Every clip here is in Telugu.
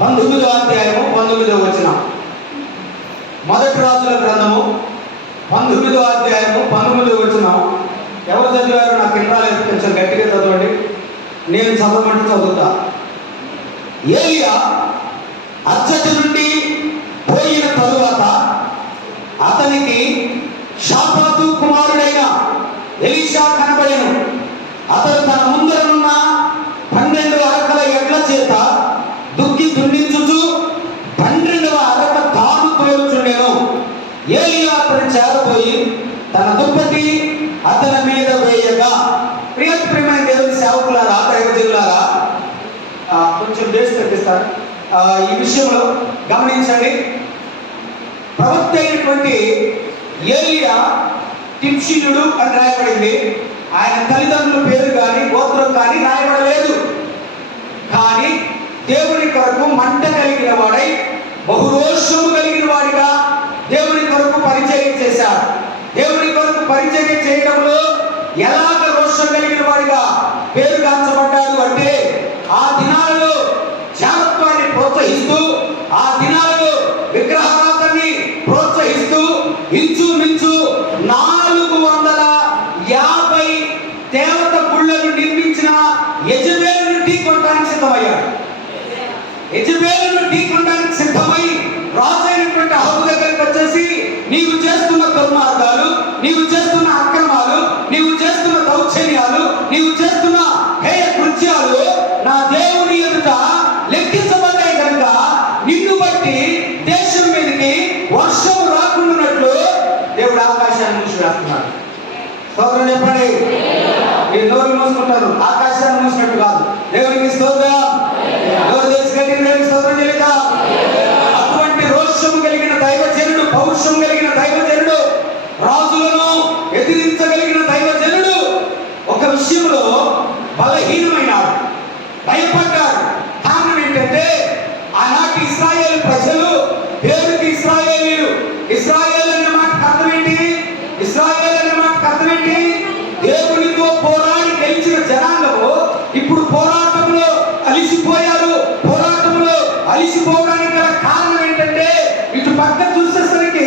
19వ అధ్యాయము 19వ వచనం. మొదటి రాజుల గ్రంథము 19వ అధ్యాయము 19వ వచనం. ఎవరు చదివారు? నాకు వినరాలేదు, కొంచెం గట్టిగా చదవండి. నేను చదవమంటే చదువుతా. ఏలియా అచ్చటి నుండి పోయిన తరువాత అతనికి షాపాతు కుమారుడైన ఎలీషా కనబడెను. అతడు తన ముందరనున్న 12 అరకల ఎడ్ల చేత దుక్కి దున్నించుచు 12వ అరక తాను తోలుచుండెను. ఏలియా అతను చేరబోయి తన దుప్పటి అతని మీద వేయగా. ప్రియమైన దేవుని సేవకులారా, దైవజనులారా, కొంచెం దేశ తెప్పిస్తారు. ఈ విషయంలో గమనించండి. ప్రవక్త అయినటువంటి ఏలియా టిప్షీయుడు అని రాయబడింది. ఆయన తల్లిదండ్రుల పేరు కానీ గోత్రం కానీ రాయబడలేదు. కానీ దేవుని కొరకు మంట కలిగిన వాడై, బహురోషము కలిగిన వాడిగా దేవుని కొరకు పరిచర్య చేశాడు. దేవుని కొరకు పరిచర్య చేయడంలో ఎలాగ రోషం కలిగిన వాడిగా పేరుగాంచబడ్డాడు అంటే, ఆ దినాలలో జాగ్రత్తని ప్రోత్సహిస్తూ, ఆ దినాలలో విగ్రహారాధనని ప్రోత్సహిస్తూ ఇంచుమించు 450 దేవత గుళ్ళను నిర్మించిన యెజబెలును ఢీకొనడానికి సిద్ధమయ్యాడు. యెజబెలును ఢీకొనడానికి సిద్ధమై రాజు అయినటువంటి అహాబు దగ్గరికి వచ్చేసి, నీవు చేస్తున్న దుర్మార్గాలు, నీవు చేస్తున్న అక్రమాలు, నీవు చేస్తున్న దౌర్జన్యాలు, నీవు చేస్తున్న హేయ కృత్యాలు నా దేవుని ఎదుట లెక్కించబడ్డాయి కనుక నిన్ను బట్టి దేశం మీదకి వర్షం రాకుండానట్లు దేవుడు ఆకాశాన్ని మూసివేస్తున్నాడు. స్తోత్రం చెప్పండి. మీరు నోరు మూసుకుంటారు, ఆకాశాన్ని మూసినట్టు కాదు. దేవునికి స్తోత్రం. నోరు తెలిసి కట్టి దేవునికి స్తోత్రం చెల్లిద్దాం. అటువంటి రోషము కలిగిన దైవజనుడు, పౌరుషం కలిగిన దైవజనుడు, రాజులను ఎదిరించగలిగిన దైవజనుడు ఒక విషయంలో బలహీనమైనాడు, భయపడ్డాడు. కారణం ఏంటంటే, ఆనాటి ఇశ్రాయేలు ప్రజలు దేవునికి ఇశ్రాయేలీయులు. ఇశ్రాయేల్ అనే మాటకు అర్థం ఏంటి? ఇశ్రాయేల్ అనే మాటకు అర్థం ఏంటి? దేవునితో పోరాడి గెలిచిన జనాంగము ఇప్పుడు పోరాటంలో అలిసిపోయారు. పోరాటంలో అలిసిపోవడానికి గల కారణం ఏంటంటే, ఇటు పక్క చూసేసరికి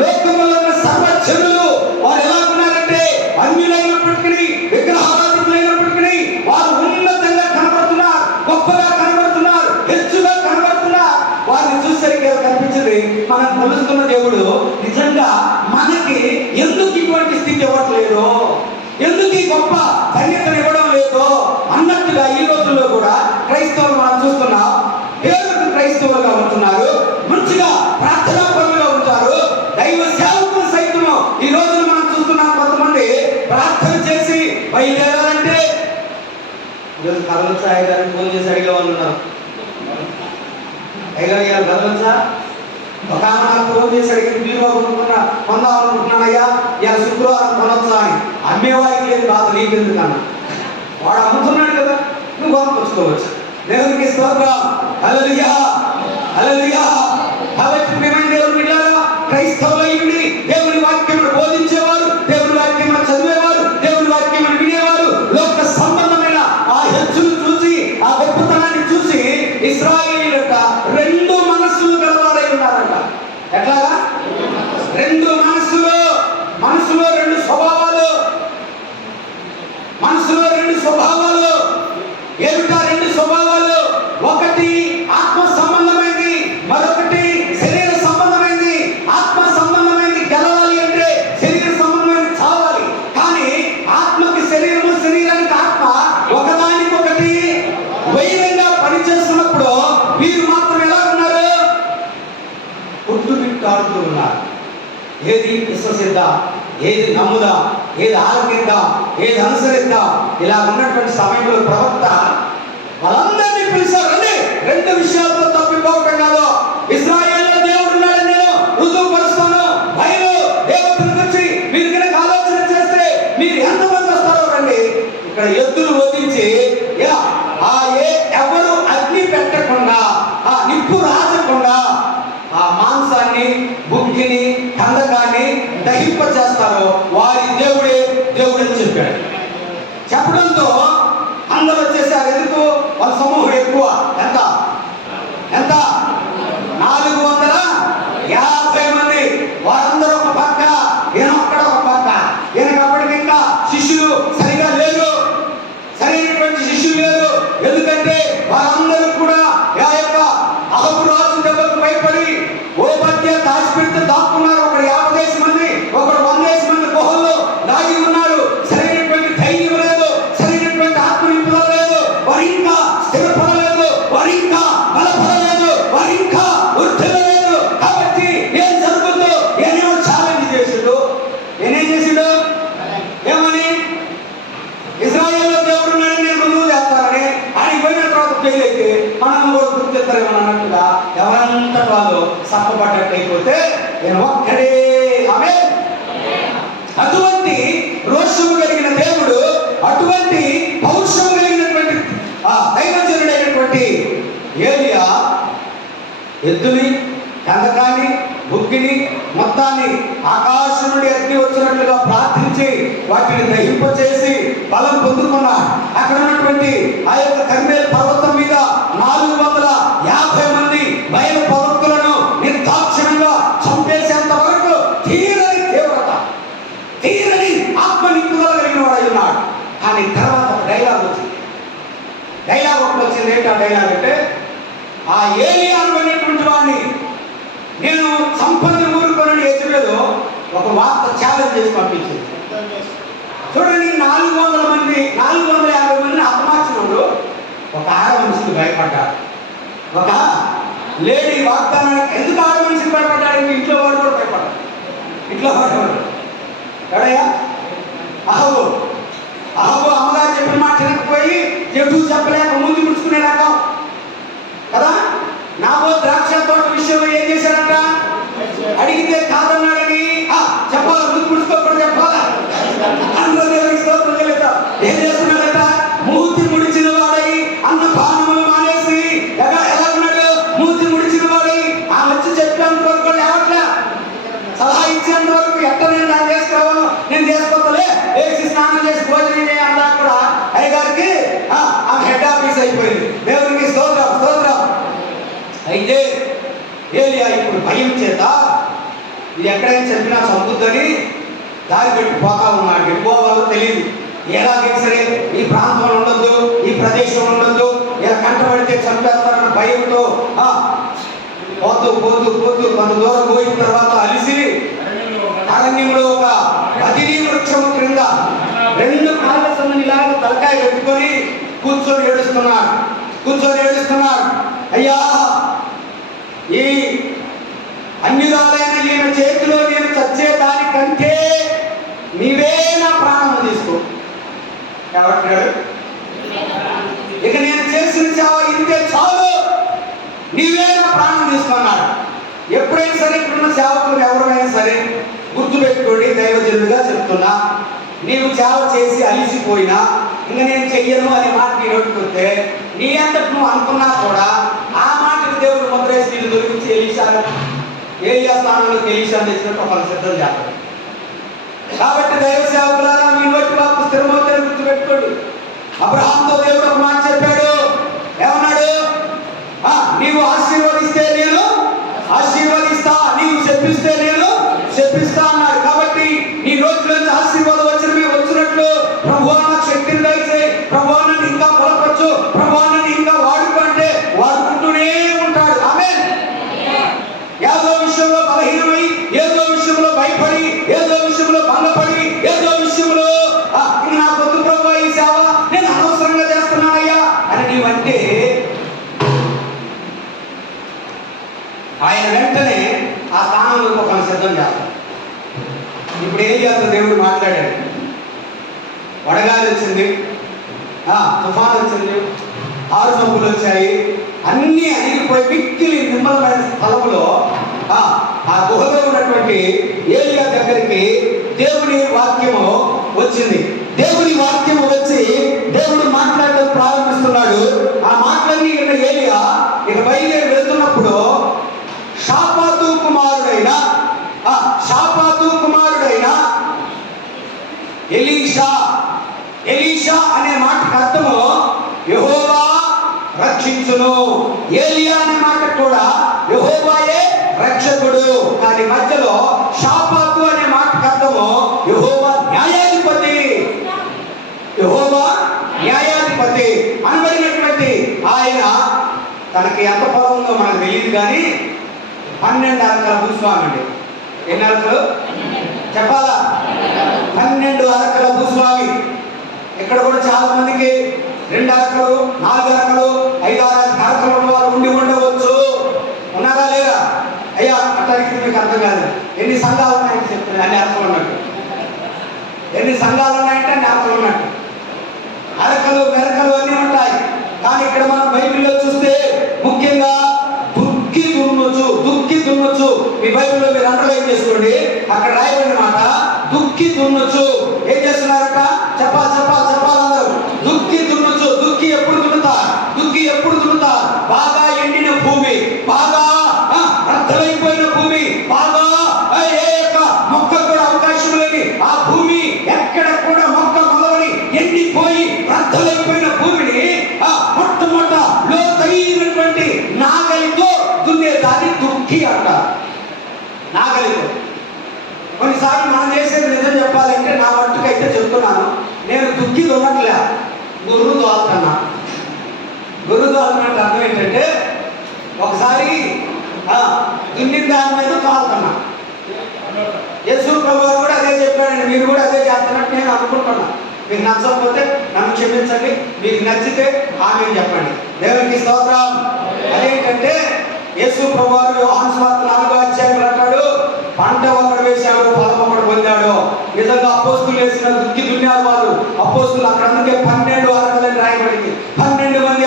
లోకంలో ఉన్న సర్వజనులు వారు ఎలా ఉన్నారంటే, అన్యులైనప్పటికీ, విగ్రహారాధికులైనప్పటికీ వారు ఉన్నతంగా కనబడుతున్నారు, గొప్పగా కనబడుతున్నారు, హెచ్చుగా కనబడుతున్నారు. వారిని చూసేసరికి కనిపించింది, మనం కొలుస్తున్న దేవుడు నిజంగా మనకి ఎందుకు ఇటువంటి స్థితి ఇవ్వట్లేదు, ఎందుకు ఈ గొప్ప ధన్యతను ఇవ్వడం లేదు అన్నట్టుగా ఈ రోజుల్లో కూడా క్రైస్తవులు మనం చూస్తున్నాం. పేరుకు క్రైస్తవులుగా ఉంటున్నారు, మంచిగా ప్రార్థనా పరులుగా ఉంటారు. దైవ సేవకులు సైతం ఈ రోజున మనం చూస్తున్నాం. కొంతమంది ప్రార్థన చేసి బయలుదేరాలంటే, ఈరోజు కదలచా అయ్యగారిని ఫోన్ చేసి అడిగే వాళ్ళు ఉన్నారు. అయ్యగారు ఇవాళ కదలచా, ఒక ఆమె నాకు ఫోన్ చేసి అడిగింది, మీరు కొందామనుకుంటున్నానయ్యా, ఇలా శుక్రవారం కొనొచ్చా అని. అమ్మేవాడికి లేదు బాధ, నీకెందుకన్నా, వాడు అమ్ముతున్నాడు కదా, నువ్వు కొనుక్కొచ్చుకోవచ్చు. దేవునికి స్తోత్రం. హల్లెలూయా, హల్లెలూయా. కాబట్టి ప్రియమైన దేవుని బిడ్డలారా, క్రైస్తవులయ్యుండి దేవుని వాక్యమును బోధించేవారు, దేవుని వాక్యమును చదివేవారు, దేవుని వాక్యమును వినేవారు లోక సంబంధమైన ఆ హెచ్చును చూసి, ఆ గొప్పతనాన్ని చూసి ఇశ్రాయేలీయుల యొక్క 2 మనస్సులు గలవారై ఉన్నారంట. ఎట్లాగా? 2 మనస్సులో 2 స్వభావాలు, మనసులో 2 స్వభావాలు. ఏమిటా 2 స్వభావాలు? ఒకటి ఆత్మ సంబంధమైనది, మరొకటి శరీర సంబంధమైనది. ఆత్మ సంబంధమైనది గెలవాలి అంటే శరీర సంబంధమైనది చావాలి. కానీ ఆత్మకి శరీరము, శరీరానికి ఆత్మ ఒకదానికొకటి వైరంగా పనిచేస్తున్నప్పుడు వీరు మాత్రం ఎలా ఉన్నారు? కొట్టుమిట్టాడుతూ ఉన్నారు. ఏది విశ్వసిద్దాం, ఏది నమ్ముదాం, ఏది ఆలకిద్దాం, ఏది అనుసరిద్దాం, ఇలా ఉన్నటువంటి సమయంలో ప్రవక్త వాళ్ళందరినీ పిలిచారండి. 2 విషయాలతో తప్పిపోవటం కాదు. ఇశ్రాయేల్లో దేవుడు ఉన్నాడని నేను రుజువు పరుస్తాను. బయలు దేవతల గురించి మీరు కనుక ఆలోచన చేస్తే మీరు ఎంతమంది వస్తారో రండి. ఇక్కడ ఎద్దులు వదిలించి ఎవరు అగ్ని పెట్టకుండా, ఆ నిప్పు రాజకుండా ఆ మాంసాన్ని, బుగ్గిని, కందకాన్ని దహింప చేస్తారో వారి దేవుడే దేవుడని చెప్పాడు. చెప్పడంతో అందరూ వచ్చేసారు. ఎందుకు? వాళ్ళ సమూహం ఎక్కువ. ఎంత ఫెయిల్ అయితే మనల్ని కూడా గుర్తిస్తారేమో అన్నట్టుగా ఎవరంతా వాళ్ళు సప్పబడ్డట్టు అయిపోతే నేను ఒక్కడే. ఆమె అటువంటి రోషము కలిగిన దేవుడు, అటువంటి పౌరుషము కలిగినటువంటి దైవజనుడైనటువంటి ఏలియా ఎద్దుని, కందకాన్ని, బుగ్గిని మొత్తాన్ని ఆకాశం నుండి అగ్ని వచ్చినట్లుగా ప్రార్థించి వాటిని దహింపచేసి బలం పొందుకున్నాడు. అక్కడ ఉన్నటువంటి ఆ యొక్క కర్మేలు పర్వతం మీద 450 మంది బయలు పవర్తులను నిర్దాక్షిణంగా చంపేసేంత వరకు తీరని తీవ్రత, తీరని ఆత్మ నిపుణులు కలిగిన వాడు ఉన్నాడు. కానీ తర్వాత డైలాగ్ వచ్చింది. డైలాగ్ ఒకటి వచ్చింది. ఏంటి ఆ డైలాగ్ అంటే, ఆ ఏలియా అనేటువంటి వాడిని నేను సంపద ఊరుకొని యెజబెలు ఒక వార్త ఛాలెంజ్ చేసి పంపించింది. చూడండి, 400 మంది 450 మందిని హతమార్చినప్పుడు ఒక ఆడ మనిషికి భయపడ్డాడు. ఒక లేడీ వాగ్దానానికి ఎందుకు ఆడ మనిషికి భయపడ్డాడు? ఇంట్లో వాడు కూడా భయపడ్డాడు. ఇంట్లో వాడు ఎవడయ్యా? అహబు అమ్మగారు చెప్పిన మాట వినకపోయి ఎటు చెప్పలేక ముందు ముడుచుకునే రకం కదా. నాబో ద్రాక్ష తోట విషయంలో ఏం చేశాడంట? అడిగితే కాదన్నాడని చెప్పాలా? ముందు ముడుచుకోకుండా చెప్పాలా? అందులో దేవునికి స్తోత్రం చెల్లిద్దాం. ఏం చేస్తున్నాడట? మూతి ముడిచిన వాడై అన్న పానములు మానేసి ఎలా ఉన్నాడు? మూతి ముడిచిన వాడై ఆ వచ్చి చెప్పేంత వరకు లేవట్లే. సలహా ఇచ్చేంత వరకు ఎట్ట నేను దాన్ని చేసుకోవాలో నేను చేసుకోవలే, వేసి స్నానం చేసి భోజనం చేయాలా కూడా అయ్యగారికి ఆమె హెడ్ ఆఫీస్ అయిపోయింది. దేవునికి స్తోత్రం స్తోత్రం. అయితే ఏలియా ఇప్పుడు భయం చేత ఇది ఎక్కడైనా చెప్పినా చంపుద్దని దారి పెట్టి పోతా ఉన్నాడు. వెళ్ళిపోవాలో తెలియదు. ఎలాగైనా సరే ఈ ప్రాంతంలో ఉండొద్దు, ఈ ప్రదేశంలో ఉండొద్దు, ఇలా కంటపడితే చంపేస్తారన్న భయంతో పోతూ పోతూ పోతూ కొంత దూరం పోయిన తర్వాత అలిసి అరణ్యంలో ఒక బదిరీ వృక్షం క్రింద 2 కాళ్ళ సన్ననిలాగా తలకాయ పెట్టుకొని కూర్చొని ఏడుస్తున్నాడు. అయ్యా, ఈ అన్యురాలైన ఈయన చేతిలో నేను చచ్చేదానికంటే నీవే నా ప్రాణం తీసుకో. ఎవరంటాడు? ఇక నేను చేసిన సేవ ఇంతే చాలు, నీవే నా ప్రాణం తీసుకున్నాడు. ఎప్పుడైనా సరే ఇప్పుడున్న సేవకులు ఎవరైనా సరే గుర్తుపెట్టుకోండి, దైవజనుడిగా చెప్తున్నా, నీవు సేవ చేసి అలిసిపోయినా ఇంకా నేను చెయ్యను అనే మాట నీ నోటికొస్తే నీ అంతటి నువ్వు అనుకున్నా కూడా ఆ మాటకి దేవుడు ముద్రేసి నీళ్ళు దొరికించి ఏలియా స్థానంలోకి ఎలీషాను తెచ్చినట్టు ఒకళ్ళు సిద్ధం చేస్తారు. కాబట్టి దైవ సేవకులారా, మీ నోటి వాక్కు స్థిరమవుతారని గుర్తుపెట్టుకోండి. అబ్రహాంతో దేవుడు ఒక మాట చెప్పాడు. ఏమన్నాడు? నీవు ఆశీర్వదిస్తే నేను ఆశీర్వదిస్తా, నీవు శపిస్తే నేను శపిస్తా అన్నాడు. కాబట్టి నీ నోటిలోంచి ఆశీర్వాదం వచ్చినట్లు ప్రభువా నాకు శక్తిని దయచేయి, ప్రభువా నన్ను ఇంకా బలపరచు, ప్రభువా నన్ను ఇంకా వాడుకుంటే వాడుకుంటూనే ఉంటాడు. ఆమేన్. ఏదో విషయంలో బలహీనమై, ఏదో విషయంలో భయపడి, ఏదో విషయంలో భంగపడి, ఏదో విషయంలో ఇది నా పొద్దు ప్రభు ఈ సేవ నేను అనవసరంగా చేస్తున్నానయ్యా అని నీవంటే ఆయన వెంటనే ఆ స్థానంలో ఒక సిద్ధం చేస్తాడు. ఇప్పుడు ఏం చేస్తాడు? దేవుడు మాట్లాడాడు. వడగాలి వచ్చింది, తుఫాను వచ్చింది, ఆరుమబ్బులు వచ్చాయి, అన్నీ అణిగిపోయి మిక్కిలి నిమ్మలమైన స్థలములో ఆ గుహలో ఉన్నటువంటి ఏలియా దగ్గరికి దేవుని వాక్యము వచ్చింది. దేవుని వాక్యము వచ్చి దేవుడు మాట్లాడడం ప్రారంభిస్తున్నాడు. ఆ మాటలన్నీ ఏలియా ఇక బయలుదేరి వెళ్తున్నప్పుడు షాపాతు కుమారుడైన ఎలీషా అనే మాటకు అర్థము యెహోవా రక్షించును. ఏలియా అనే మాట కూడా యెహోవాయే రక్షకుడు. కానీ మధ్యలో షాపాతు అనే మాటకు అర్థము యెహోవా న్యాయాధిపతి. యెహోవా న్యాయాధిపతి అనబడినటువంటి ఆయన తనకి ఎంత పొలం ఉందో మనకు తెలియదు, కానీ 12 అరకల భూస్వామి అండి. ఎన్ని అరకలు చెప్పాలా? 12 అరకల భూస్వామి. ఇక్కడ కూడా చాలా మందికి 2 అరకలు, 4 అరకలు, 5 అరకలు ఉన్న వారు ఉండి ఉండవచ్చు. ఉన్నారా లేరా? అయ్యా అట్టానికి మీకు అర్థం కాదు. ఎన్ని సంఘాలు ఉన్నాయంటే చెప్తున్నాయి, అన్ని అరకలు ఉన్నట్టు. ఎన్ని సంఘాలు ఉన్నాయంటే అన్ని అరకలు ఉన్నట్టు. అరకలు మెరకలు అన్నీ ఉంటాయి. కానీ ఇక్కడ మనం మనం బైబిల్లో చూస్తే ముఖ్యంగా దుక్కి దున్నొచ్చు. మీ బైబిల్లో మీరు అండర్లైన్ చేసుకోండి, అక్కడ రాయబడిన మాట దుక్కి దున్నొచ్చు. ఏం చేస్తున్నారట? చెప్పాలి అందరూ. దుక్కి దున్నొచ్చు. దుక్కి ఎప్పుడు దున్నుతా? బాగా ఎండిన భూమి, బాగా అర్థమైపోయిన భూమి, బాగా ఏ యొక్క మొక్క కూడా అవకాశం లేని ఆ భూమి, ఎక్కడ కూడా మొక్క మొదలని ఎండిపోయి అర్థమైపోయిన భూమిని మొట్టమొదట లోతైనటువంటి నాగలితో దున్నేదాన్ని దుక్కి అంటారు. నాగలితో. కొన్నిసార్లు మనం చేసేది నిజం చెప్పాలంటే, నా మట్టుకైతే చెప్తున్నాను, నేను దుక్కి దున్నట్లే, గుర్రు దోలుతున్నా. గుర్రు దోలుతున్నట్టు అర్థం ఏంటంటే, ఒకసారి దున్నిన దాని మీద తోలుతున్నా. యేసు ప్రభువు కూడా అదే చెప్పాడండి, మీరు కూడా అదే చేస్తున్నట్టు నేను అనుకుంటున్నా. మీకు నచ్చకపోతే నన్ను క్షమించండి, మీకు నచ్చితే ఆమె చెప్పండి. దేవునికి స్తోత్రం. అదేంటంటే యేసు ప్రభువు యోహాను సువార్త 4వ అధ్యాయంలో అంటాడు, పంట ఒకడు వేశాడు, ఫలం ఒకడు పొందాడు. నిజంగా అపోస్తులు వేసిన దుక్కి దున్నారు వారు. అపోస్తులు అక్కడ అందుకే 12 అరకలని రాయబడింది. 12 మంది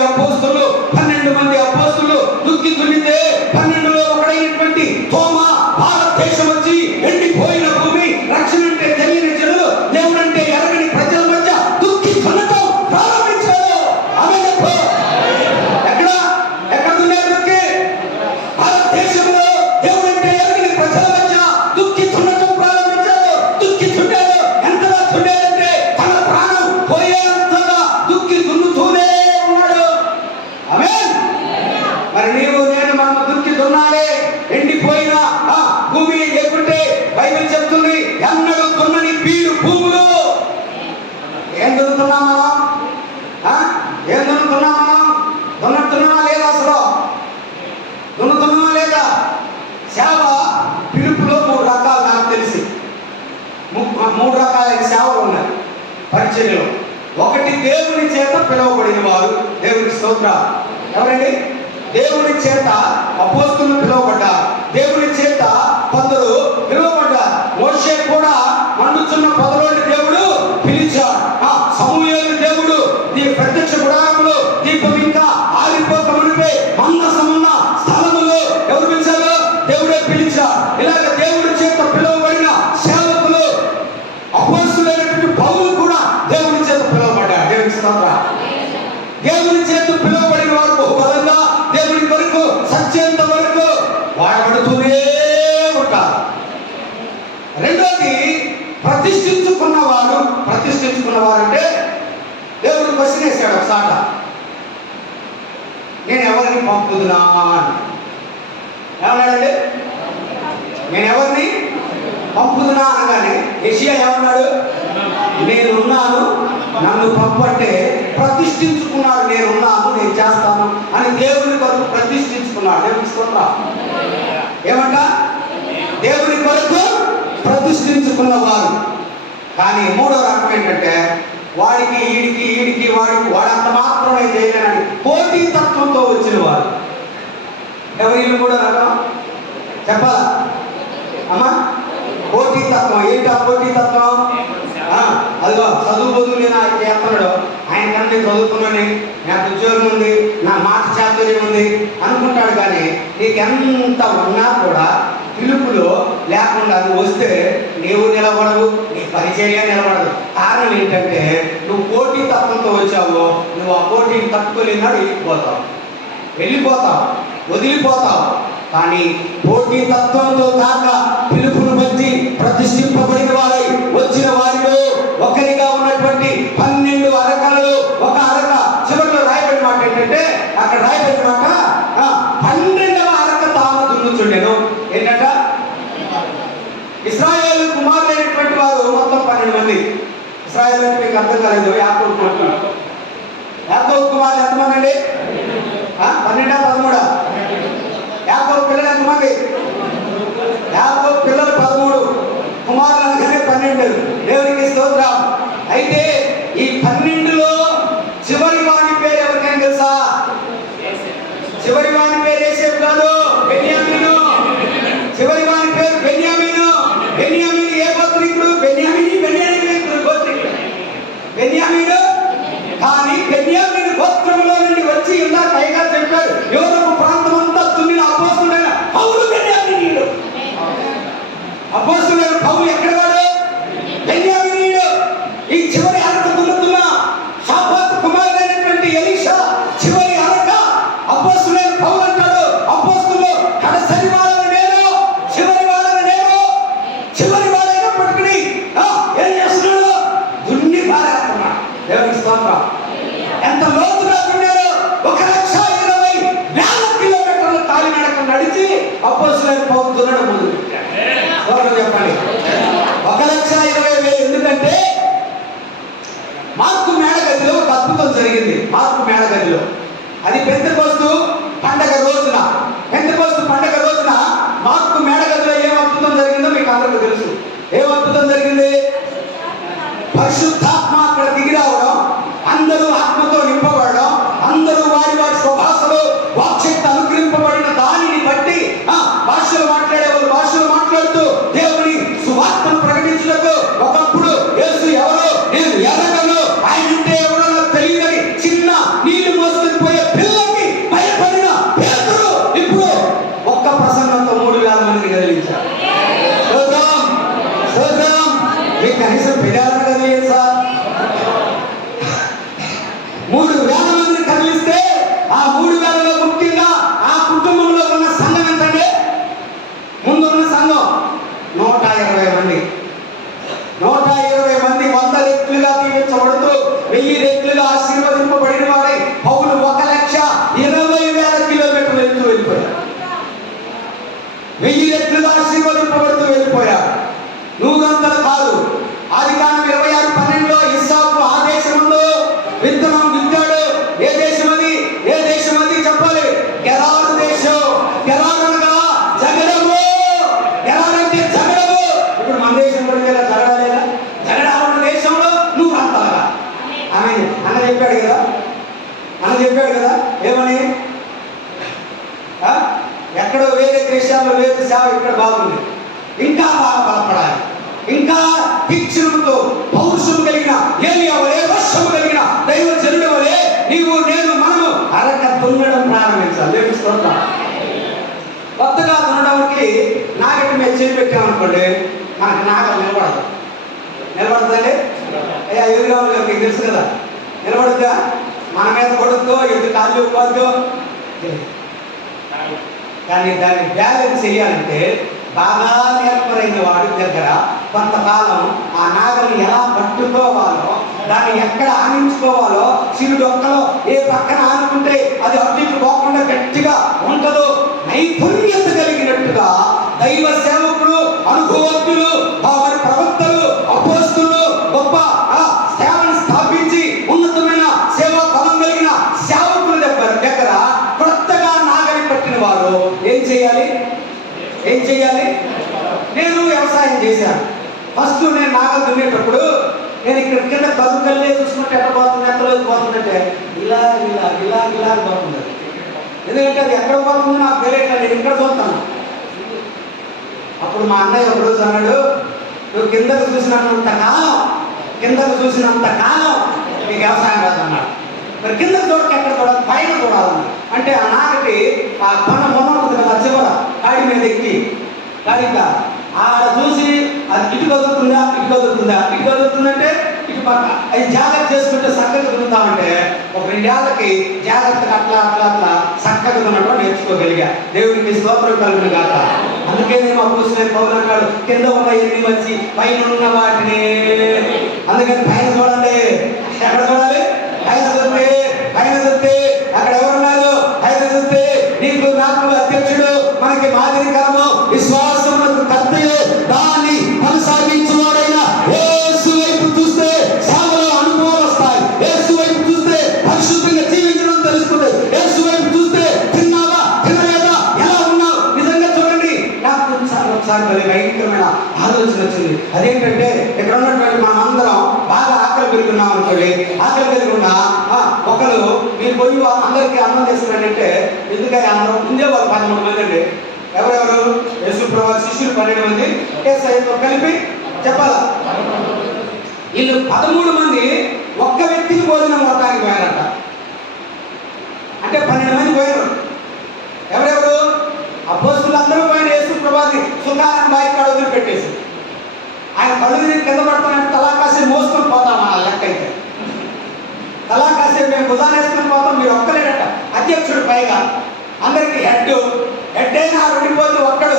అపోస్తులు దుక్కి దున్నితే 12లో ఒకడైనటువంటి తోమా భారతదేశం వచ్చి ఎండిపోయిన భూమి, రక్షణ అంటే తెలియని జనులు, దేవుడు అంటే ఎరగని ప్రజల మధ్య దుక్కి దున్నటం ప్రారంభించాడు. ఆమె చెప్పు. ఎక్కడ దున్నారు దుక్కి? భారతదేశంలో దేవుడు అంటే ఎరగని ప్రజల మధ్య దుక్కి దున్నటం ప్రారంభించాడు. దుక్కి దున్నాడు. ఎంతగా దున్నాడంటే తన ప్రాణం పోయేంతగా దుక్కి దున్నుతూనే ఉన్నాడు. ఆమేన్. మరి నీవు నేను మనం దుక్కి దున్నాలి. ఎండిపోయిన భూమి లేకుంటే బైబిల్ చెప్తుంది, ఎన్నడూ దున్నని బీడు భూములు. ఏం దున్నుతున్నాం మనం? దున్నుతున్నామా లేదా? అసలు దున్నుతున్నామా లేదా? సేవ పిలుపులో 3 రకాలు నాకు తెలిసి 3 రకాలైన సేవలు ఉన్నాయి పరిచర్యలో. ఒకటి, దేవుని చేత పిలువబడిన వారు. దేవునికి స్తోత్రం. ఎవరండి? దేవుని చేత అపోస్తులు పిలువబడ్డారు. దేవుని చేత కొందరు పిలువబడ్డారు. మోషే కూడా మండుచున్న పొదలోని దేవుడు పిలిచాడు. సమూయేలు దేవుడు ప్రత్యక్ష గుడారంలో దీపం ఇంకా ఆరిపోక మునిపే మందసమున్న స్థలములో ఎవరు పిలిచారు? దేవుడే పిలిచాడు. ఇలాగ దేవుడి చేత పిలువబడిన సేవకులు అపోస్తులైనటువంటి పౌలు కూడా దేవుని చేత పిలువబడ్డాడు. దేవుని స్తోత్రం. దేవుని చేత పిలువబడిన వారు బహుబలంగా దేవుని కొరకు సత్యంత వరకు వాడబడుతూనే ఉంటారు. రెండోది, ప్రతిష్ఠించుకున్నవారు అంటే దేవుడు క్వశ్చన్ వేశాడు ఒకసాట, నేను ఎవరిని పంపుదునా అని. ఏమన్నాడండి? నేను ఎవరిని పంపుదునా అనగానే యెషయా ఏమన్నాడు? నేనున్నాను, నన్ను పంపంటే ప్రతిష్ఠించుకున్నాడు. నేనున్నాను, నేను చేస్తాను అని దేవుని కొరకు ప్రతిష్ఠించుకున్నాడు. దేవుని స్తోత్రం. ఏమంట? దేవుని కొరకు ప్రతిష్ఠించుకున్నవారు. కానీ 3వ రకం ఏంటంటే, వాడికి ఈడికి వాడంత మాత్రమే చేయలేనని పోటీ తత్వంతో వచ్చిన వారు. ఎవరిని కూడా రకం చెప్పాలా అమ్మా? పోటీ తత్వం. ఏంటి ఆ పోటీ తత్వం? అదిగో చదువు బదులు నేను ఆయన చేస్తున్నాడు, ఆయన కన్నా నేను చదువుకున్నాను, నాకు ఉద్యోగం ఉంది, నా మాట చాతుర్యం ఉంది అనుకుంటాడు. కానీ నీకెంత ఉన్నా కూడా పిలుపులో లేకుండా నువ్వు వస్తే నీవు నిలబడవు, నీ పరిచర్య నిలబడదు. కారణం ఏంటంటే నువ్వు పోటీ తత్వంతో వచ్చావు. నువ్వు ఆ పోటీని తట్టుకోలేనాడు వెళ్ళిపోతావు, వదిలిపోతావు. కానీ పోటీ తత్వంతో కాక పిలుపును బట్టి ప్రతిష్ఠింపబడిన వారై వచ్చిన వారిలో ఒకరిగా ఉన్నటువంటి 12 అరకలలో ఒక అరక చివరిలో రాయబడిన మాట ఏంటంటే, అక్కడ రాయబడిన మాట 12వ అరక తాను దున్నుచుండెను. ఏంటంట? ఇశ్రాయేలు కుమారులైనటువంటి వారు మొత్తం 12 మంది. ఇశ్రాయేలు అంటే మీకు అర్థం కాలేదు. యాకోబు కుమారులు ఎంతమంది అండి? 12 13? యాకోబు పిల్లలు ఎంతమంది? యాకోబు పిల్లలు 13, కుమారులు అనగానే 12. దేవునికి స్తోత్రం. అయితే ఈ 12లో చివరి వాని పేరు ఎవరికైనా తెలుసా? చివరి వాని పేరు యోసేపు కాదు, బెన్యామీను. చివరి వాని పేరు బెన్యామీను. బెన్యామీను ఏ గోత్రికుడు? బెన్యామీను గోత్రికుడు బెన్యామీను. కానీ బెన్యామీను గోత్రంలో నుండి వచ్చి ఇందాక అది పెంతెకోస్తు పండగ రోజున. పెంతెకోస్తు పండగ రోజున మార్కు మేడగదిలో ఏం అద్భుతం జరిగిందో మీకు అందరికీ తెలుసు. ఏం అద్భుతం జరిగింది? పరిశుద్ధాత్మ అక్కడ దిగి రావడం, అందరూ ఆత్మతో నింపబడడం, అందరూ వారి వారి స్వభాషలో వాక్శక్తి అనుగ్రహింపబడిన దానిని బట్టి భాషలు మాట్లాడేవారు భాషలు మాట్లాడుతూ దేవుని సువార్తను ప్రకటించుటకు. ఒకప్పుడు యేసు ఎవరో నేను ఎరగను, ఆయన ఉంటే ఎవరో నాకు తెలియదని చిన్న నీళ్లు మోసుకొని పోయే పిల్లకి భయపడిన పేతురు ఇప్పుడు ఒక్క ప్రసంగంతో 3,000 మందిని కదిలించారు. మీకు కనీసం పెదాలను కదిలేదు సార్. 3,000 మందిని కదిలిస్తే ఆ 3,000లో ముఖ్యంగా ఆ కుటుంబంలో ఉన్న సంఘం ఎంతంటే, ముందున్న సంఘం 120 మంది. 120 మంది 100 రెట్లుగా దీవించబడుతూ 1000 రెట్లుగా ఆశీర్వదింపబడిన వాడై పౌలు 1,20,000 కిలోమీటర్లు ఎత్తు వెళ్ళిపోయాడు. 1000 రెట్లుగా ఆశీర్వదింపబడుతూ వెళ్ళిపోయాడు. నూరంతలు కాదు. ఆదికాండం 26:12 ఇస్సాకు ఆ దేశంలో విత్తనం విత్తాడు. ఏ దేశం అది? ఏ దేశం అది చెప్పాలి? గెరారు దేశం. గెరారు అనగా జగడము. గెరారు అంటే జగడము. ఇప్పుడు మన దేశం కూడా జగడాలేదా? జగడాలున్న దేశంలో నువ్వు అంతగా ఆమె అన్న చెప్పాడు కదా. అన్న చెప్పాడు కదా ఏమని? ఎక్కడో వేరే దేశాల్లో లేదు సేవ, ఇక్కడ బాగుంది. ఇంకా బాగా బలపడాలి. ఇంకా తీక్షణంతో పౌరుషం కలిగిన ఏలియా వలె, వర్షము కలిగిన దైవజనుడి వలె నీవు నేను మనము అరక దున్నడం ప్రారంభించాలి. దేవుని స్తోత్రం. కొత్తగా దున్నడానికి నాగటి మీద చేయి పెట్టామనుకోండి, మనకు నాగలు నిలబడదు. నిలబడుతుందండి? అయ్యా ఎదురుగాలు గారు మీకు తెలుసు కదా, నిలబడుద్దా? మన మీద కొడుకో ఎద్దు కాళ్ళు ఇవ్వద్దు. కానీ దాన్ని బ్యాలెన్స్ చేయాలంటే బాగా నేర్పరైన వాడి దగ్గర కొంతకాలం ఆ నాగలి ఎలా పట్టుకోవాలో, దాన్ని ఎక్కడ ఆనించుకోవాలో, చిరుడొక్కలో ఏ పక్కన ఆనుకుంటే అది అటు ఇటు పోకుండా గట్టిగా ఉంటుందో నైపుణ్యత కలిగినట్టుగా దైవ సేవకులు, అనుభవజ్ఞులు, వారి ప్రవక్తలు, అపోస్తులు గొప్ప సేవను స్థాపించి ఉన్నతమైన సేవా బలం కలిగిన సేవకుల దగ్గర కొత్తగా నాగలి పట్టిన వారు ఏం చేయాలి? నేను వ్యవసాయం చేశాను. ఫస్ట్ నేను నాగలు దున్నేటప్పుడు నేను ఇక్కడ కింద బతుకల్లే చూసుకుంటే ఎట్లా పోతుంది, ఎంతలోకి పోతుందంటే ఇలా ఇలా ఇలా ఇలా పోతుంది. ఎందుకంటే అది ఎక్కడ పోతుందో నాకు తెలియట్లేదు, నేను ఇక్కడ చూస్తాను. అప్పుడు మా అన్నయ్య ఒక రోజు అన్నాడు, నువ్వు కిందకు చూసినంత కాలం నీకు వ్యవసాయం రాదు అన్నాడు. మరి కిందకు చూడక ఎక్కడ చూడాలి? పైన చూడాలన్నాడు. అంటే ఆ నాగటి ఆ కొన మొన ఉంటుంది కదా, చివర కాడి మీద ఎక్కి కాడిక ఆడ చూసి అది ఇటు కదులుతుందా, ఇటు కదులుతుందంటే ఇటు పక్క అది జాగ్రత్త చేసుకుంటే చక్కగా దున్నుతామంటే ఒక 2 ఏళ్ళకి జాగ్రత్తగా అట్లా చక్కగా దున్నడం నేర్చుకోగలిగా. దేవుడికి స్తోత్రం కలుగును గాక. అందుకే నేను అపోస్తలుడైన పౌలు అంటాడు, కింద ఉన్న ఎన్ని మంచి పైన ఉన్న వాటిని. అందుకని పైన చూడండి. ఎక్కడ చూడాలి? పైన చూస్తే అక్కడ ఎవరున్నారు? పైన చూస్తే నీకు నాకు అధ్యక్షుడు, మనకి మాదిరికరము, విశ్వాసమునకు కర్తయు, దాన్ని కొనసాగించువాడైన యేసు వైపు చూస్తే సేవలో అనుభవాలు వస్తాయి. యేసు వైపు చూస్తే పరిశుద్ధంగా జీవించడం తెలుస్తుంది. యేసు వైపు చూస్తే తిన్నావా తినలేదా ఎలా ఉన్నావు నిజంగా చూడండి. నాకు ఒకసారి భయంకరమైన ఆలోచన వచ్చింది. అదేంటంటే ఇక్కడ ఉన్నటువంటి మనం అందరం బాగా ఆకలి పెరుగున్నాం అనుకోండి. ఆకలి కలిగి ఉన్నా ఒకరు మీరు పోయి అందరికీ అన్నం చేస్తున్నారంటే ఎందుకని అందరం ఉండేవాళ్ళు 13 మంది అండి. ఎవరెవరు? యేసు ప్రభువు శిష్యులు 12 మంది, యేసయ్యతో కలిపి చెప్పాలా? వీళ్ళు 13 మంది ఒక్క వ్యక్తికి భోజనం మొత్తానికి పోయారట. అంటే 12 మంది పోయారు. ఎవరెవరు? అపోస్తలులు అందరూ పోయిన యేసు ప్రభువుని సుఖాన్ని బాయి కాడ వదిలిపెట్టేసి ఆయన కళ్ళు తిరిగి కింద పడతానంటే తలాకాసి మోసుకొని పోతాం. ఆ లెక్క అయితే తలాకాసి మేము భుజాన్ని వేసుకొని పోతాం. మీరు ఒక్కలేడట, అధ్యక్షుడు పైగా అందరికి హెడ్ అయినా ఉండిపోతూ ఒక్కడు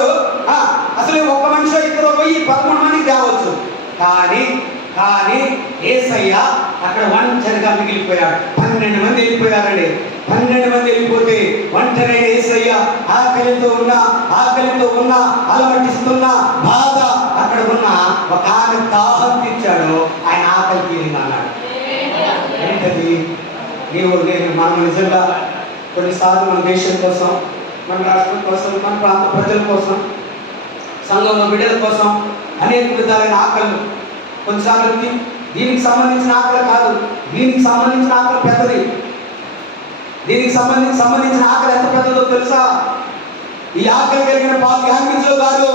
అసలు ఒక్క మనిషి ఇద్దరు పోయి 13 మందికి తేవచ్చు. కానీ యేసయ్య అక్కడ ఒంటరిగా మిగిలిపోయాడు. 12 మంది వెళ్ళిపోయారండి. 12 మంది వెళ్ళిపోతే ఒంటరైన యేసయ్య ఆకలితో ఉన్న అలమటిస్తున్న బాధ అక్కడ ఉన్న ఒక ఆమె దాహం తీర్చాడు. ఆయన ఆకలి తీరింది అన్నాడు. ఏంటది? నేను మనం నిజంగా కొన్నిసార్లు మన దేశం కోసం, మన రాష్ట్రం కోసం, మన ప్రాంత ప్రజల కోసం, సంఘంలో బిడ్డల కోసం అనేక విధాలైన ఆకళ్ళు. కొన్నిసార్లు దీనికి సంబంధించిన ఆకలి కాదు, దీనికి సంబంధించిన ఆకలి పెద్దది. దీనికి సంబంధించిన ఆకలి ఎంత పెద్దదో తెలుసా? ఈ ఆకలి కలిగిన పాల్ యాంగిజో గారు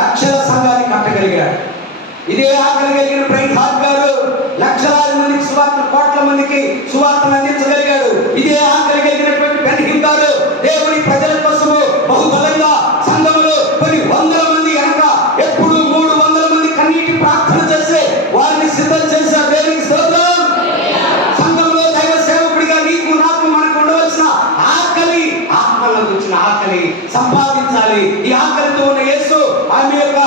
లక్షల సంఘాన్ని కట్టగలిగాడు. ఇదే ఆకలి కలిగిన బ్రైన్ హార్ట్ గారు లక్షలాది మందికి సువార్త, కోట్ల మందికి సువార్తను అందించగలిగాడు. ఇదే ఆకలి కలిగినటువంటి బెన్హిమ్ గారు దేవుని ప్రజల కోసము బహుబలంగా సంఘములు కొన్ని వందల మంది కనుక ఎప్పుడు 300 మంది కన్నీటి ప్రార్థన చేసి వారిని సిద్ధం చేశారు. దేవునికి స్తోత్రం. సంఘంలో దైవ సేవకుడిగా నీకు నాకు మనకు ఉండవలసిన ఆకలి, ఆత్మలో వచ్చిన ఆకలి సంపాదించాలి. ఈ ఆకలితో ఉన్న యేసు ఆమె యొక్క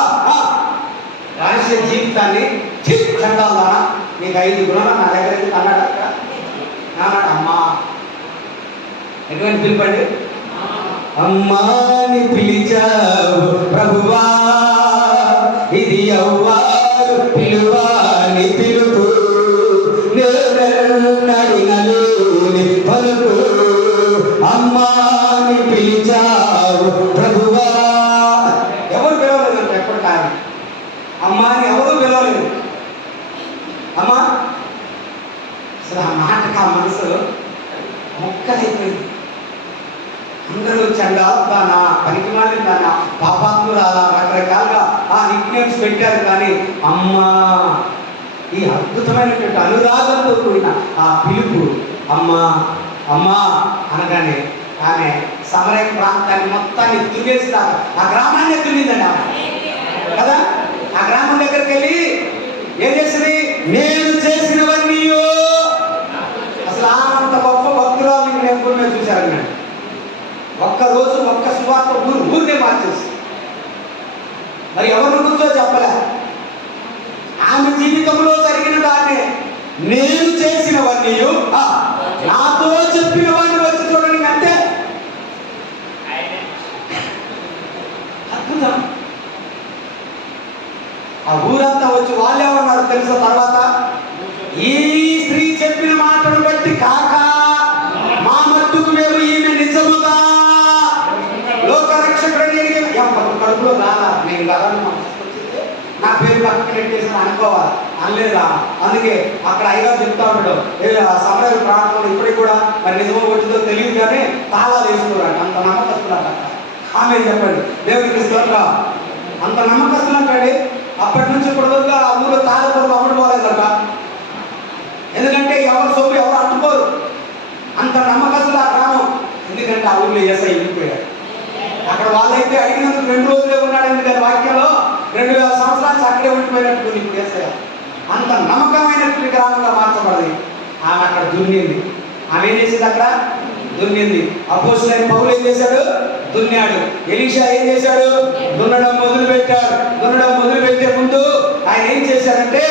రహస్య జీవితాన్ని చండాలా నీకు 5 గుణాలు నా దగ్గర ఎందుకు అన్నాడు. అన్నాడు అమ్మా, ఎటువంటి పిలుపండి, అమ్మాని పిలిచావు ప్రభువా, ఇది అవ్వారు పిలువాని పిలుపు, నడునలోని పలుపు, అమ్మాని పిలిచావు ప్రభువా. ఎవరు పిలవలేదంట ఎప్పుడు కానీ, అమ్మాని ఎవరు పిలవలేదు. అమ్మా అసలు ఆ మాటకు ఆ మనసు మొక్కలైపోయింది. అందరూ చండాలుతానా, పనికిమాలిన పాపాత్మురాలా, రకరకాలుగా ఆ నిక్నేమ్స్ పెట్టారు. కానీ అమ్మా, ఈ అద్భుతమైనటువంటి అనురాగంతో కూడిన ఆ పిలుపు అమ్మా అమ్మా అనగానే ఆమె సమరయ ప్రాంతాన్ని మొత్తాన్ని తుగేస్తారు. ఆ గ్రామాన్ని తుల్లిందండి ఆమె కదా. ఆ గ్రామం దగ్గరికి వెళ్ళి ఏం చేసింది? నేను చేసినవన్నీ. అసలు అంత గొప్ప భక్తురాలు నేను కూడా చూశారు. నేను ఒక్కరోజు ఒక్క సువార్త ఊరినే మార్చేసి మరి ఎవరు కూర్చో చెప్పలే. ఆమె జీవితంలో జరిగిన దాన్ని, నేను చేసినవన్నీ నాతో చెప్పిన వాడిని వచ్చి చూడండి, అంతే. అద్భుతం. ఆ ఊరంతా వచ్చి వాళ్ళేమన్నారు తెలుసా? తర్వాత ఈ స్త్రీ చెప్పిన మాటను బట్టి కాక మా మట్టుకు మేము ఈమె నిజముగా లోకరక్షకుడని కడుపులో రాలా. నేను కదా నా పేరు పక్కన పెట్టేసి అనుకోవాలి అనలేదా? అందుకే అక్కడ అయ్యగా చెప్తా ఉంటాడు, సమర ప్రాంతంలో ఇప్పటికి కూడా మరి నిజమో వచ్చిందో తెలియదు కానీ తాళాలు వేసుకున్నాడు. అంత నమ్మకస్తున్నారు. ఆమె చెప్పండి, దేవుడికి స్తోత్రం. అంత నమ్మకస్తున్నట్టాడు. అప్పటి నుంచి ఇప్పుడు వరకు ఆ ఊళ్ళో తాళపూర్లు అమ్ముడుపోలేదట. ఎందుకంటే ఎవరు సొమ్ము ఎవరు అంటుకోరు. అంత నమ్మకస్తులు ఆ గ్రామం. ఎందుకంటే ఆ ఊళ్ళో ఏసై వెళ్ళిపోయాడు. అక్కడ వాళ్ళైతే అడిగినందుకు 2 రోజులే ఉన్నాడు. ఎందుకంటే వాక్యంలో 2000 సంవత్సరాలు అక్కడే ఉండిపోయినట్టు ఇప్పుడు ఏసై. అంత నమ్మకమైనటువంటి గ్రామంగా మార్చబడింది. ఆమె అక్కడ దున్నింది. ఆమె ఏం చేసింది? అక్కడ దున్నింది. అపోస్తలుడైన పౌలు ఏం చేశాడు? దున్నాడు. ఎలీషా ఏం చేశాడు? దున్నడం మొదలు పెట్టాడు. దున్నడం మొదలు పెట్టే ముందు ఆయన ఏం చేశాడంటే,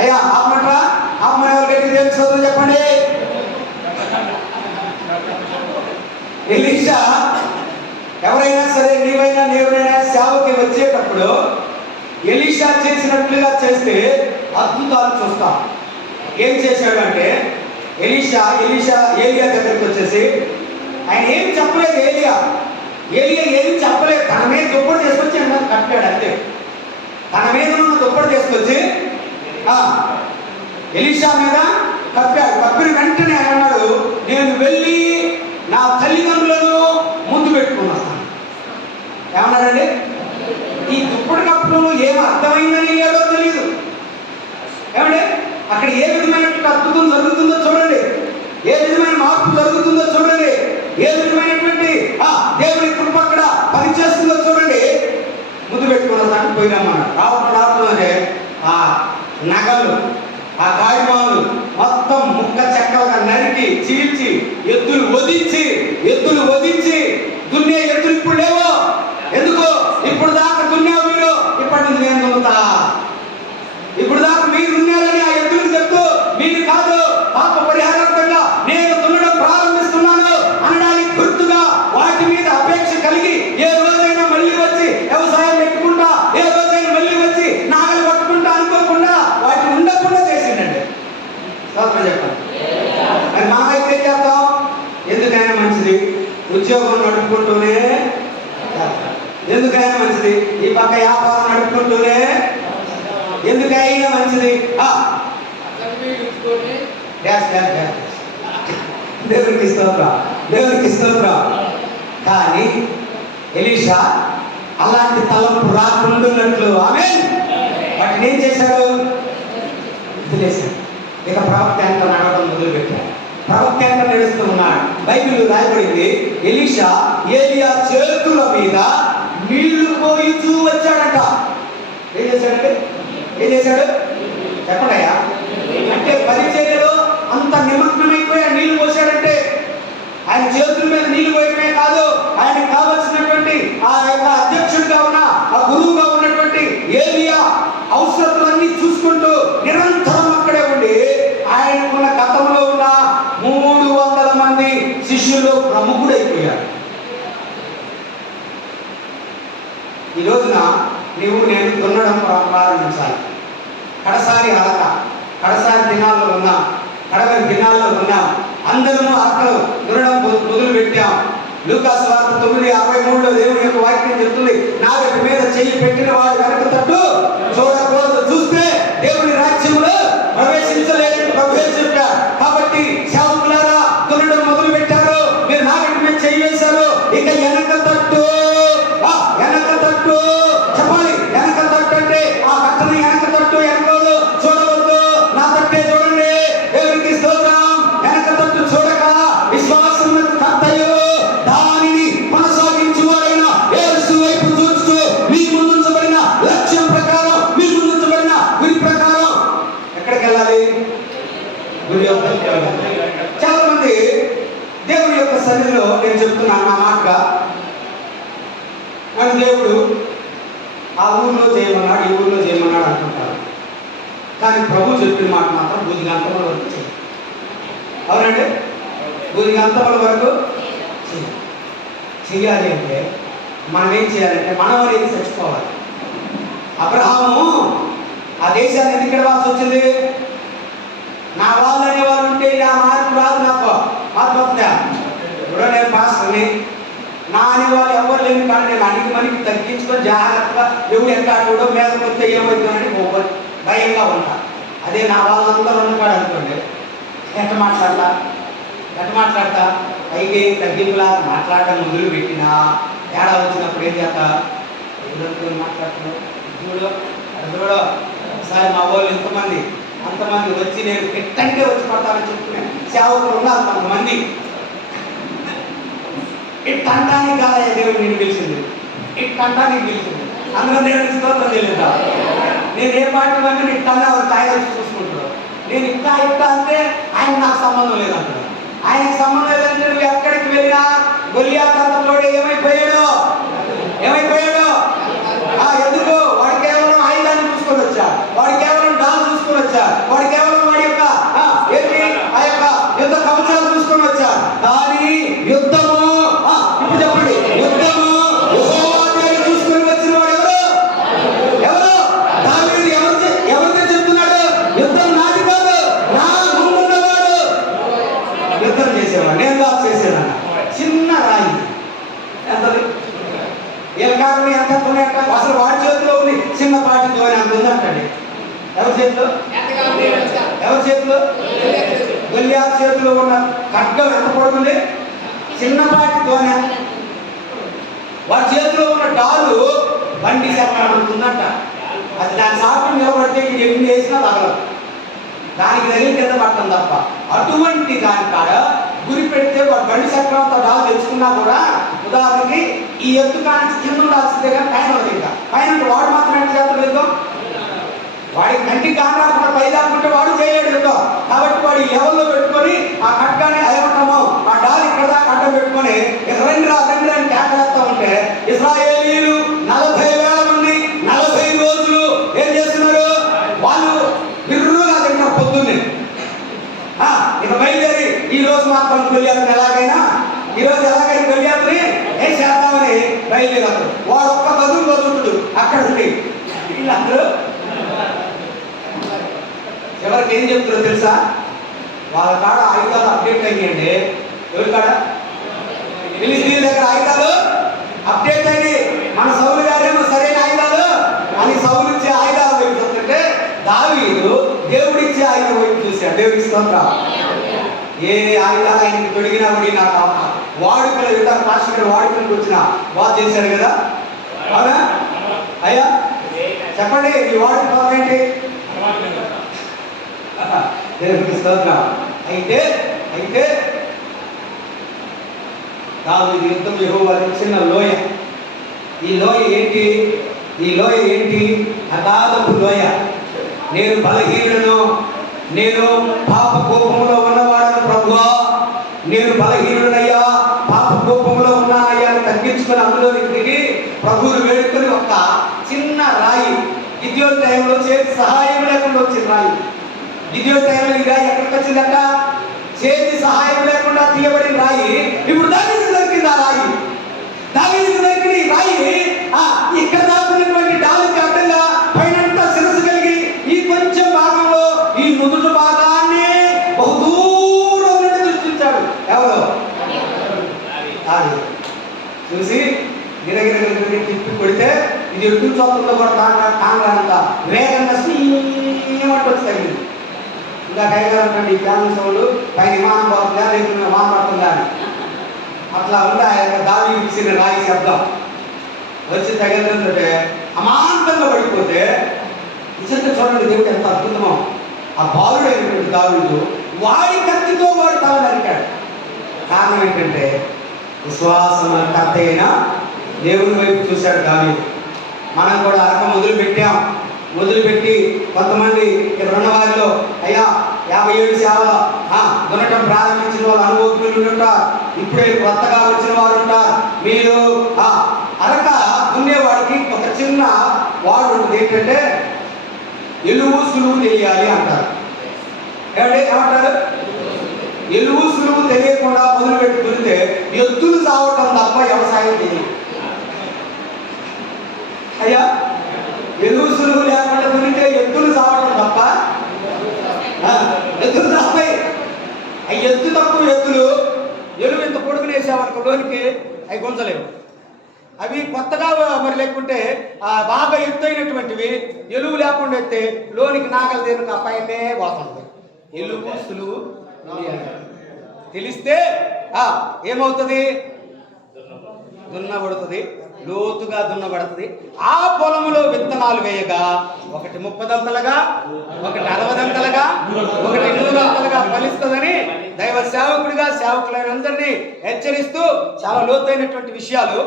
అయ్యా ఆపమంటారా? ఆపమని ఎవరికైతే తెలుసు చెప్పండి. ఎలీషా ఎవరైనా సరే, నీవైనా నేవైనా సేవకి వచ్చేటప్పుడు ఎలీషా చేసినట్లుగా చేస్తే అద్భుతాలు చూస్తాం. ఏం చేశాడు అంటే, ఎలీషా ఏలియా దగ్గరికి వచ్చేసి ఆయన ఏమి చెప్పలేదు. ఏలియా ఏమి చెప్పలేదు. తన మీద దుప్పటి తీసుకొచ్చి కట్టాడు అంతే. తన మీద ఉన్న దుప్పటి తీసుకొచ్చి ఎలీషా మీద కప్పాడు. కప్పిన వెంటనే ఆయన అన్నాడు, నేను వెళ్ళి నా తల్లిదండ్రులను ముందు పెట్టుకున్నాను. ఏమన్నాడండి? ఈ దుప్పటి కప్పడంలో ఏం అర్థమైందని ఏదో తెలియదు. ఏమండి, అక్కడ ఏ విధమైనటువంటి అద్భుతం జరుగుతుందో చూడండి, ఏ విధమైన మార్పు జరుగుతుందో చూడండి, ఏ విధమైనటువంటి దేవుని కృప అక్కడ పనిచేస్తుందో చూడండి. ముందు పెట్టుకున్న దాన్ని పోయినామన్నాడు. రావట్లనే ఆ నగలు, ఆ గాడిమాలు మొత్తం ముక్క చెక్కలుగా నరికి చీల్చి ఎద్దులు వధించి దున్నే ఎద్దులు ఇప్పుడు లేవో. ఎందుకు? ఇప్పుడు దాకా దున్నావు మీరు, ఇప్పటి నుంచి నేను దున్నుతా. ఇప్పుడు దాకా మీరు దున్నారని ఆ ఎద్దులకు చెప్తూ, మీరు కాదు పాప పరిహారార్థంగా నేను దున్నడం ప్రారంభిస్తున్నాను అనడానికి గుర్తుగా వాటి మీద అపేక్ష కలిగి ఏ రోజైనా మళ్ళీ వచ్చి వ్యవసాయం పెట్టుకుంటా, ఏ రోజైనా మళ్ళీ వచ్చి నాగలు పట్టుకుంటా అనుకోకుండా వాటిని ఉండకుండా చేసిండండి. చెప్పండి. మరి మనమైతే ఏం చేద్దాం? ఉద్యోగం నడుపుకుంటూనే ఎందుకైనా మంచిది, ఈ పక్క వ్యాపారం నడుపుకుంటూనే ఎందుకైనా మంచిది. దేవునికి స్తోత్రం, దేవునికి స్తోత్రం. కానీ ఎలీషా అలాంటి తలంపు రాకుండాన్నట్లు ఆమేన్ వాటిని ఏం చేశాడు? వదిలేశాడు. ఇక ప్రవక్త ఎంత నడవడం మొదలుపెట్టాడు. ప్రవక్త ఎంత నడుస్తూ ఉన్నాడు. బైబిల్ రాయబడింది, ఎలీషా ఏలియా చేతుల మీద నీళ్లు పోయిచూ వచ్చాడంట. ఏం చేశాడంటే ఏం చేశాడు చెప్పడయ్యా? అంటే పరిచర్యలో అంత నిమగ్నమైపోయి నీళ్లు పోసాడంటే ఆయన చేతుల మీద నీళ్లు పోయడమే కాదు, ఆయన కావలసినటువంటి ఆ యొక్క అధ్యక్షుడిగా ఉన్న ఆ గురువుగా ఉన్నటువంటి ఏలియా అవసరతులన్నీ చూసుకుంటూ నిరంతరం అక్కడే ఉండి ఆయనకున్న గతంలో ఉన్న 300 మంది శిష్యులు ప్రముఖుడైపోయారు. ఈ రోజున నీవు నేను దున్నడం ప్రారంభించాలి. కడసారి అలక, కడసారి దినాల్లో ఉన్నాం, కడవరి దినాల్లో ఉన్నాం. అందరము అక్కలు దున్నడం మొదలు పెట్టాం. లూకాసు వార్త 9:63లో దేవుని యొక్క వాక్యం చెప్తుంది, నాగటి మీద చెయ్యి పెట్టిన వాడు వెనక తట్టు చూడకూడదు, చూస్తే దేవుని రాజ్యంలో ప్రవేశించలేదని ప్రభువే చెప్పారు. కాబట్టి సేవకులారా దున్నడం మొదలు పెట్టారు, మీరు నాగటి మీద చెయ్యి వేశారు, ఇక వెనక తట్టు చెప్పాలి. వెనక తట్టు అంటే ఆ కట్టను వెనక తట్టు వెనకోదు చూడవద్దు, నా తట్టే చూడండి. దేవునికి స్తోత్రం. వెనక తట్టు చూడక విశ్వాసం కర్తయు దానిని కొనసాగించువాడైన యేసు వైపు చూస్తూ మీకు ముందుంచబడిన లక్ష్యం ప్రకారం, మీకు ముందుంచబడిన గురి ప్రకారం ఎక్కడికి వెళ్ళాలి? గురి యొక్కకి వెళ్ళాలి. చాలా మంది దేవుని యొక్క సన్నిధిలో నేను చెప్తున్నాను నా మాటగా, మన దేవుడు ఆ ఊళ్ళో చేయమన్నాడు, ఈ ఊళ్ళో చేయమన్నాడు అనుకుంటారు. కానీ ప్రభు చెప్పిన మాట మాత్రం బూదిగంతముల వరకు చేయాలి. అవునండి, బూదిగంతముల వరకు చెయ్యాలి. అంటే మనం ఏం చేయాలంటే మనం అనేది చచ్చిపోవాలి. అబ్రహాము ఆ దేశాన్ని ఎందుకు ఇవ్వాల్సి వచ్చింది? నా వాళ్ళు అనేవాళ్ళు ఉంటే నా మార్పు రాదు, నాకు మార్పు వస్తుందా? ఇప్పుడు నేను పాస్టర్ని, నా అనేవాళ్ళు ఎవరు లేని కానీ నేను అడిగి మనకి తగ్గించుకొని జాగ్రత్తగా ఎవడు ఎక్కడ మీద కొత్త ఏమవుతుందని భయంగా ఉంటా. అదే నా వాళ్ళందరూ ఉన్నవాడు అనుకోండి, ఎట్ట మాట్లాడతా పైకి తగ్గింపులా మాట్లాడడం మొదలు పెట్టినా తేడా వచ్చినప్పుడు ఏం చేస్తా? ఎవరితో మాట్లాడుతున్నావు చూడు చూడు. ఒకసారి మా వాళ్ళు అంతమంది వచ్చి నేను పెట్టంటే వచ్చి పడతానని చెప్తున్నాను. సేవకులు ఉన్నారు కొంతమంది. ఇట్టంటానికి కాదయ్యా దేవుడు నేను పిలిచింది, ఇట్టంటానికి పిలిచింది. అందులో దేవుడికి స్తోత్రం తెలియదా? నేను ఏ పార్టీ అంటే ఇట్టన్నా ఒక తాయి వచ్చి చూసుకుంటాడు. నేను ఇంకా అంటే ఆయన నాకు సంబంధం లేదంటాడు. ఆయనకు సంబంధం లేదంటే నువ్వు ఎక్కడికి వెళ్ళినా గొలియాతు అంతటోడు ఏమైపోయాడు? ఎందుకు? వాడు కేవలం ఆయుధాన్ని చూసుకొని వచ్చా, వాడు కేవలం డాల్ చూసుకొని వచ్చా, వాడు కేవలం వాడి యొక్క ఆ యొక్క యుద్ధ కవచాలు చూసుకొని వచ్చా. కానీ యుద్ధము ఇప్పుడు చెప్పండి, యుద్ధము యెహోవా దేవుడు చూసుకొని వచ్చిన వాడు ఎవరు? దావీదు. ఎవరితో చెప్తున్నాడు? యుద్ధం నాది కాదు, నా ముందున్నవాడు యుద్ధం చేసేవాడు, నేను కాదు చేసేవాడు. చిన్న రాయి ఎంతది? ఏ కారణం ఎంత కొనేట? అసలు వాడి చేతిలో ఉంది చిన్నపాటి ధోని అంత ఉందంటండి. ఎవరి చేతిలో? గొలియాతు చేతిలో ఉన్న ఖడ్గం ఎంత పడుతుంది? చిన్నపాటి ధోని. వాడి చేతిలో ఉన్న డాలు బండి చక్రం ఉంటుందంట. అది దాని సాకు నిలబడితే ఇది ఎన్ని వేసినా తగలదు, దానికి తగిలి కింద పట్టడం తప్ప. అటువంటి దాని కాడ గురి పెడితే వాడు బండి చక్రంతో డాలు తెచ్చుకున్నా కూడా, ఉదాహరణకి ఈ ఎత్తు కానీ కింద ఉండాల్సిందే కానీ పైన ఉంది. ఇంకా పైన వాడు మాత్రం ఎంత చేస్తాడు యుద్ధం? వాడి కంటికి కాకుండా పై దాకుంటే వాడు చేయలేడు యుద్ధం. కాబట్టి వాడు ఈ లెవెల్లో పెట్టుకొని ఆ ఖడ్గాన్ని అయమటము ఆ డాల్ ఇక్కడ దాకా అడ్డం పెట్టుకొని రండి అని కేకలేస్తా ఉంటే ఇశ్రాయేలీయులు 40,000 మంది 40 రోజులు ఏం చేస్తున్నారు? వాళ్ళు బిర్రుగా తింటారు పొద్దున్నే. ఇక బయలుదేరి ఈ రోజు మాత్రం గొలియాతుని ఎలాగైనా గొలియాతుని ఏం చేద్దామని బయలుదేరారు. వాడు ఒక్క బదులుతాడు అక్కడ ఉండి. వీళ్ళందరూ ఎవరికి ఏం చెప్తారో తెలుసా? వాళ్ళ కాడ ఆయుధాలు అప్డేట్ అయ్యండి. ఎవరి కాడ? ఫిలిస్తీన్ల స్తోత్రం. ఏ ఆయుధాలు ఆయనకి తొడిగినా కూడా నాకు వాడుకలు ఇందాక పాస్టర్ గారు వాడుకలకు వచ్చిన బాగా చేశాడు కదా, అవునా అయ్యా? చెప్పండి ఈ వాడుక ఏంటి? దేవునికి స్తోత్రం. అయితే అయితే దావీదు యుద్ధం యెహోవాకు చిన్న లోయ. ఈ లోయ ఏంటి? ఈ లోయ ఏంటి? అగాధపు లోయ. నేను బలహీనులను, నేను పాప కోపంలో ఉన్నవాడను ప్రభువా, నేను బలహీనుడనయ్యా, పాప కోపంలో ఉన్నానయ్యా అని తగ్గించుకొని అందులోకి దిగి ప్రభువును వేడుకొని ఒక చిన్న రాయి, గిద్యోను టైంలో చేతి సహాయం లేకుండా వచ్చిన రాయి. గిద్యోను టైంలో ఈ రాయి ఎక్కడికి వచ్చిందట? చేతి సహాయం లేకుండా తీయబడిన రాయి ఇప్పుడు దావీదుకు దొరికింది. ఆ రాయి దావీదుకు దొరికిన ఈ రాయి ఇక్కడ దాకున్నటువంటి డాలుకి అడ్డంగా పైనంతా శిరస్సు కలిగి ఈ కొంచెం భాగంలో ఈ నుదుటి భాగాన్ని బహుదూరం నుండి దృష్టించాడు. ఎవరు? చూసి గిరగిరి తిప్పి కొడితే ఇది ఎటు చోతుందో కూడా తాంగంత వేగంగా సీమంటూ వచ్చి తగ్గింది. ఇంకా కైగారంటే ఈ ఫ్యామిలీ సౌండ్ పైన విమానం పోతుందా లేకుండా విమానం పడుతుందా అని అట్లా ఉంది. ఆ యొక్క దావీదుకు ఇచ్చిన రాయి శబ్దం వచ్చి తగిలిందంటే అమాంతంగా పడిపోతే నిజంగా చూడండి దేవుడు ఎంత అద్భుతమో. ఆ బాలుడైనటువంటి దావీదు వాడి కత్తితో వాడు తల నరికాడు. కారణం ఏంటంటే విశ్వాసం కర్త అయిన దేవుని వైపు చూశాడు దావీదు. మనం కూడా అరక మొదలుపెట్టి కొంతమంది ఇక్కడ ఉన్న వారిలో అయ్యా 57 సేవలు దున్నటం ప్రారంభించిన వాళ్ళు అనుభవజ్ఞులు ఉంటారు. ఇప్పుడే కొత్తగా వచ్చిన వారు ఉంటారు. మీరు అరక దున్నేవాడికి ఒక చిన్న వాడు ఉంటుంది, ఏంటంటే ఎలువు సులువు తెలియాలి అంటారు. ఏమంటారు? ఎలువు సులువు తెలియకుండా మొదలుపెట్టి దున్నితే ఎత్తులు సావటం తప్ప వ్యవసాయం తెలియదు. అయ్యా ఎలువు సులువు లేకుండా దున్నితే ఎత్తులు సావటం తప్ప ఎత్తులు సాస్తాయి. అవి ఎత్తు తక్కువ ఎత్తులు ఎలువు ఇంత పొడుగునేసామనుకో లోనికి అవి గుంజలేవు. అవి కొత్తగా మరి లేకుంటే బాగా ఎత్తైనటువంటివి ఎలువు లేకుండా ఎత్తే లోనికి నాగలు దేనికి ఆ పైనే పోతుంది. ఎలువు సులువు తెలిస్తే ఏమవుతుంది? దున్నబడుతుంది, లోతుగా దున్నబడుతుంది. ఆ పొలంలో విత్తనాలు వేయగా ఒకటి 30 దంతలుగా, ఒకటి 60 దంతలుగా, ఒకటి 100 దంతలుగా ఫలిస్తుందని దైవ సేవకుడిగా సేవకులైన అందరినీ హెచ్చరిస్తూ చాలా లోతైనటువంటి విషయాలు.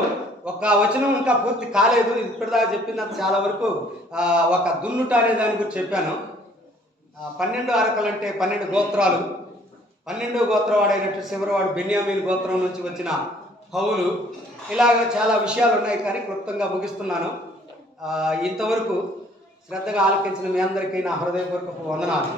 ఒక వచనం ఇంకా పూర్తి కాలేదు, ఇప్పటిదాకా చెప్పినంత చాలా వరకు ఒక దున్నుట అనే దాని గురించి చెప్పాను. 12 అరకలు అంటే 12 గోత్రాలు. 12వ గోత్రవాడైనట్టు చివరివాడు బెన్యామీన్ గోత్రం నుంచి వచ్చిన పౌలు. ఇలాగ చాలా విషయాలు ఉన్నాయి, కానీ క్లుప్తంగా ముగిస్తున్నాను. ఇంతవరకు శ్రద్ధగా ఆలకించిన మీ అందరికీ నా హృదయపూర్వక వందనాలు.